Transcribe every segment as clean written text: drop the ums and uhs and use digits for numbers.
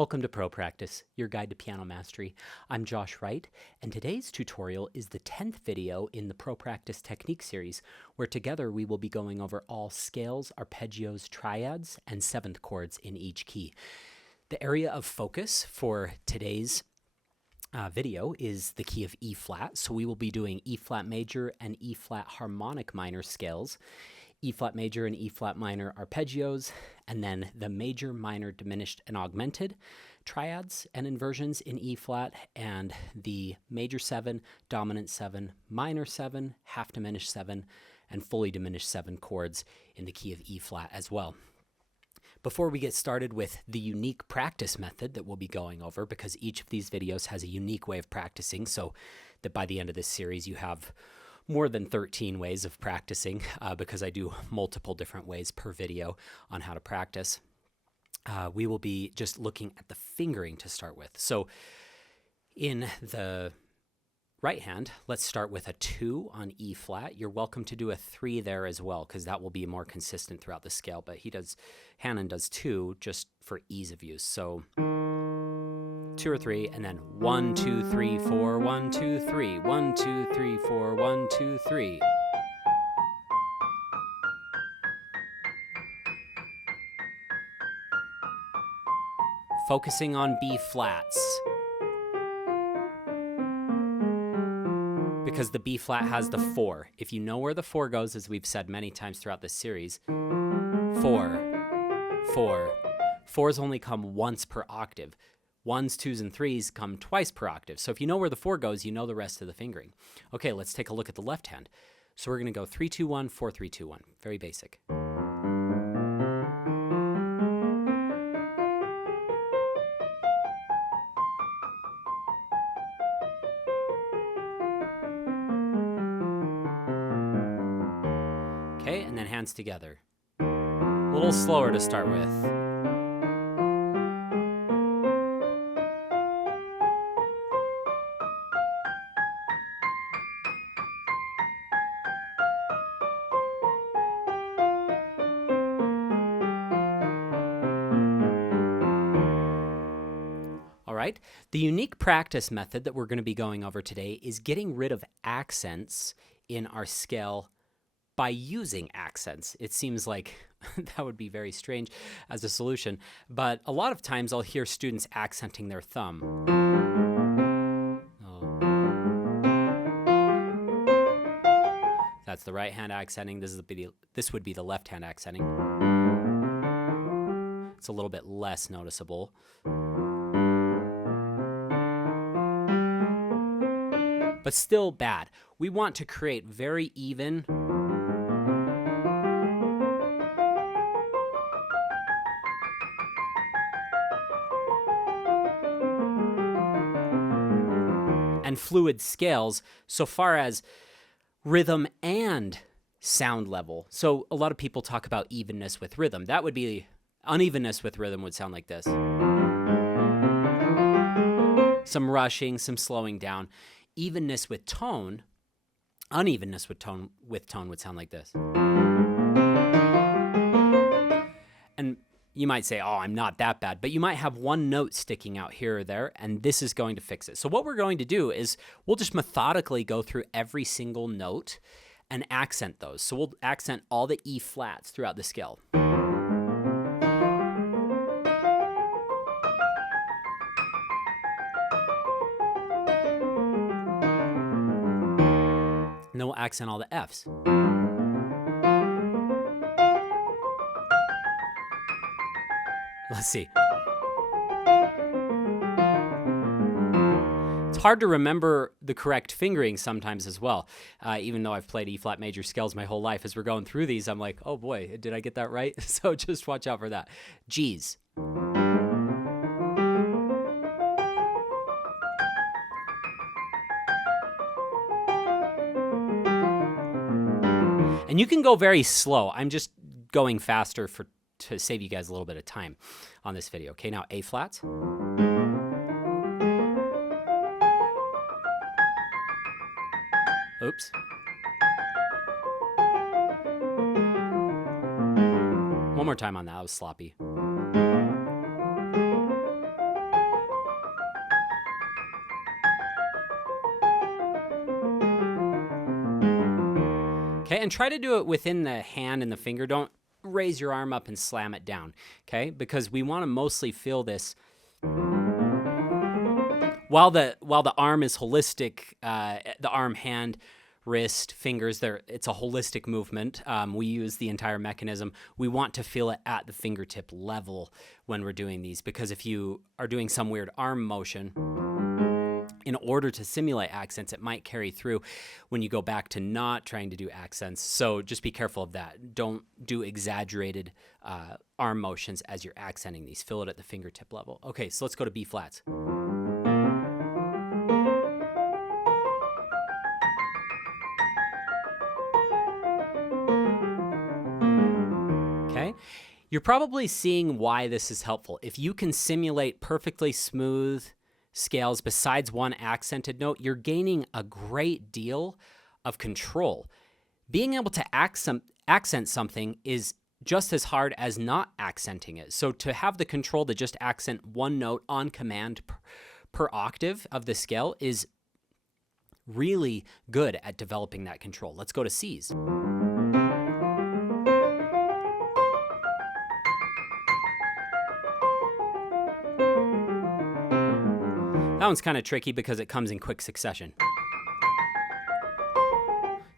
Welcome to ProPractice, your guide to piano mastery. I'm Josh Wright, and today's tutorial is the 10th video in the ProPractice Technique Series, where together we will be going over all scales, arpeggios, triads, and seventh chords in each key. The area of focus for today's video is the key of E flat, so we will be doing E flat major and E flat harmonic minor scales, E flat major and E flat minor arpeggios, and then the major, minor, diminished, and augmented triads and inversions in E flat, and the major 7, dominant 7, minor 7, half diminished 7, and fully diminished 7 chords in the key of E flat as well. Before we get started with the unique practice method that we'll be going over, because each of these videos has a unique way of practicing, so that by the end of this series you have more than 13 ways of practicing, because I do multiple different ways per video on how to practice. We will be just looking at the fingering to start with. So in the right hand, let's start with a 2 on E flat. You're welcome to do a 3 there as well, because that will be more consistent throughout the scale, but Hannon does 2 just for ease of use. So 2 or 3, and then 1, 2, 3, 4, 1, 2, 3, 1, 2, 3, 4, 1, 2, 3. Focusing on B flats, because the B flat has the 4. If you know where the 4 goes, as we've said many times throughout this series, 4, 4. 4s only come once per octave. 1s, 2s, and 3s come twice per octave. So if you know where the 4 goes, you know the rest of the fingering. Okay, let's take a look at the left hand. So we're going to go 3, 2, 1, 4, 3, 2, 1. Very basic. Okay, and then hands together. A little slower to start with. The unique practice method that we're going to be going over today is getting rid of accents in our scale by using accents. It seems like that would be very strange as a solution, but a lot of times I'll hear students accenting their thumb. Oh. That's the right hand accenting. This would be the left hand accenting. It's a little bit less noticeable. But still bad. We want to create very even and fluid scales so far as rhythm and sound level. So a lot of people talk about evenness with rhythm. That would be unevenness with rhythm would sound like this. Some rushing, some slowing down. Evenness with tone, unevenness with tone would sound like this. And you might say, oh, I'm not that bad, but you might have one note sticking out here or there, and this is going to fix it. So what we're going to do is we'll just methodically go through every single note and accent those. So we'll accent all the E flats throughout the scale. And then we'll accent all the Fs. Let's see. It's hard to remember the correct fingering sometimes as well. Even though I've played E flat major scales my whole life, as we're going through these, I'm like, oh boy, did I get that right? So just watch out for that. Gs. And you can go very slow. I'm just going faster to save you guys a little bit of time on this video. Okay, now A flats. Oops. One more time on that. That was sloppy. again, try to do it within the hand and the finger. Don't raise your arm up and slam it down, okay? Because we want to mostly feel this while the arm is holistic, the arm, hand, wrist, fingers, it's a holistic movement. We use the entire mechanism. We want to feel it at the fingertip level when we're doing these, because if you are doing some weird arm motion, in order to simulate accents, it might carry through when you go back to not trying to do accents. So just be careful of that. Don't do exaggerated arm motions as you're accenting these. Feel it at the fingertip level. Okay, so let's go to B flats. Okay, you're probably seeing why this is helpful. If you can simulate perfectly smooth scales besides one accented note, you're gaining a great deal of control. Being able to accent something is just as hard as not accenting it. So to have the control to just accent one note on command per octave of the scale is really good at developing that control. Let's go to C's. That one's kind of tricky because it comes in quick succession.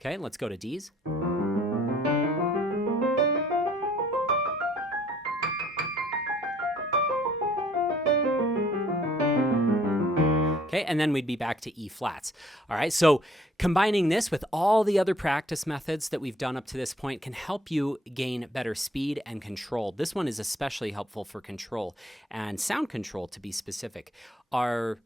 Okay, let's go to D's. Okay, and then we'd be back to E flats. All right, so combining this with all the other practice methods that we've done up to this point can help you gain better speed and control. This one is especially helpful for control and sound control, to be specific. Our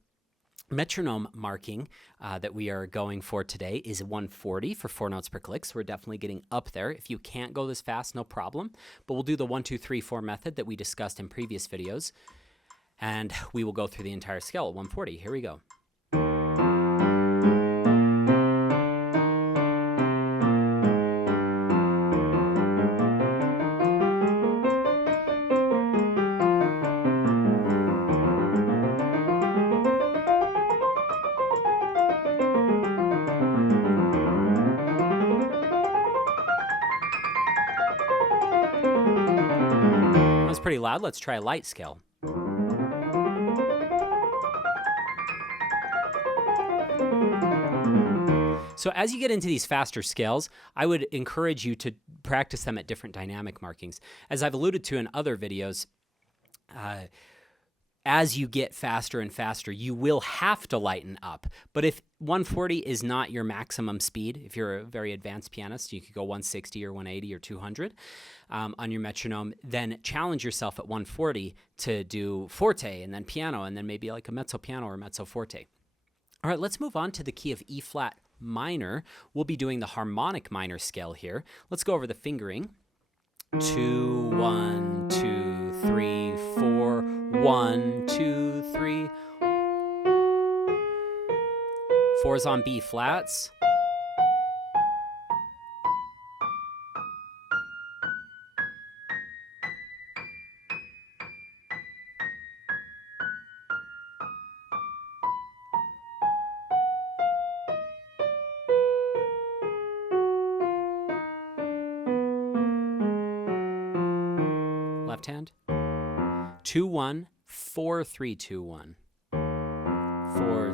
metronome marking that we are going for today is 140 for 4 notes per click, so we're definitely getting up there. If you can't go this fast, no problem, but we'll do the 1, 2, 3, 4 method that we discussed in previous videos, and we will go through the entire scale at 140. Here we go. Pretty loud. Let's try a light scale. So as you get into these faster scales, I would encourage you to practice them at different dynamic markings. As I've alluded to in other videos, as you get faster and faster, you will have to lighten up. But if 140 is not your maximum speed, if you're a very advanced pianist, you could go 160 or 180 or 200 on your metronome, then challenge yourself at 140 to do forte and then piano and then maybe like a mezzo piano or mezzo forte. All right, let's move on to the key of E flat minor. We'll be doing the harmonic minor scale here. Let's go over the fingering. 2, 1, 2, 3, 4, 1, 2, 3. 4's on B flats. Left hand. 2, 1, 4, 3, 2, 1. 4,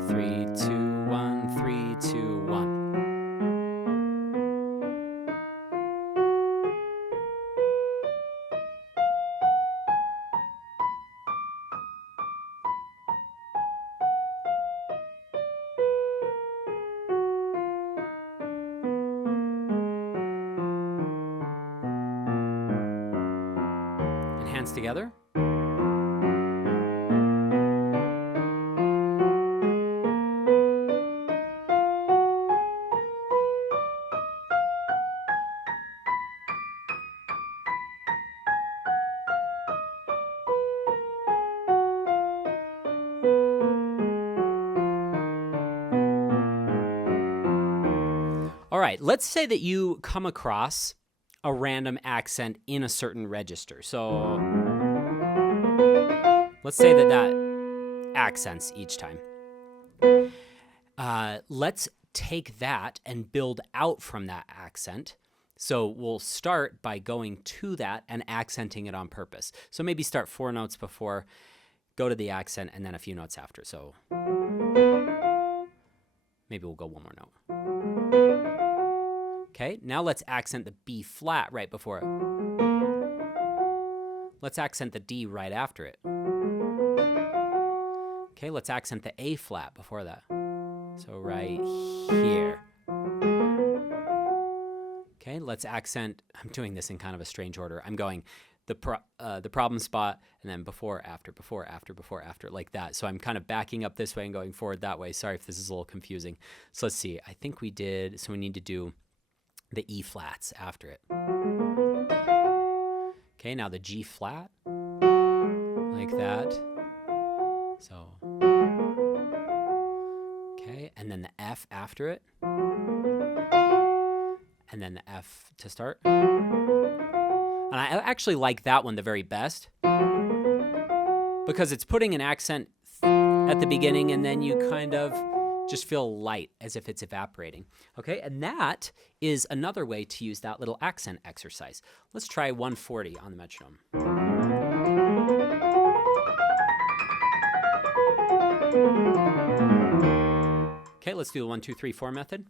3, 2, 1, 3, 2, 1. And hands together. All right, let's say that you come across a random accent in a certain register. So let's say that accents each time. Let's take that and build out from that accent So we'll start by going to that and accenting it on purpose. So maybe start 4 notes before, go to the accent, and then a few notes after. So maybe we'll go one more note. Okay, now let's accent the B flat right before it. Let's accent the D right after it. Okay, let's accent the A flat before that. So right here. Okay, let's accent, I'm doing this in kind of a strange order. I'm going the problem spot, and then before, after, like that. So I'm kind of backing up this way and going forward that way. Sorry if this is a little confusing. So let's see, I think we did, so we need to do the E flats after it. Okay, now the G flat, like that. So, okay, and then the F after it. And then the F to start. And I actually like that one the very best because it's putting an accent at the beginning and then you kind of just feel light as if it's evaporating. Okay, and that is another way to use that little accent exercise. Let's try 140 on the metronome. Okay, let's do the 1, 2, 3, 4 method.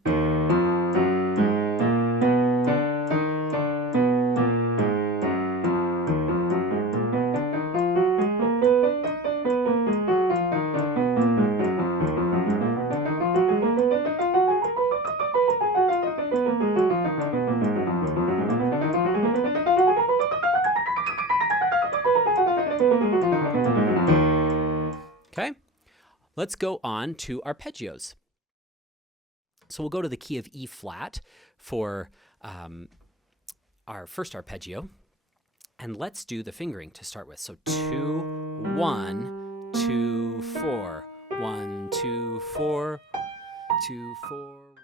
Okay, let's go on to arpeggios. So we'll go to the key of E flat for our first arpeggio, and let's do the fingering to start with. So 2, 1, 2, 4, 1, 2, 4, 2, 4.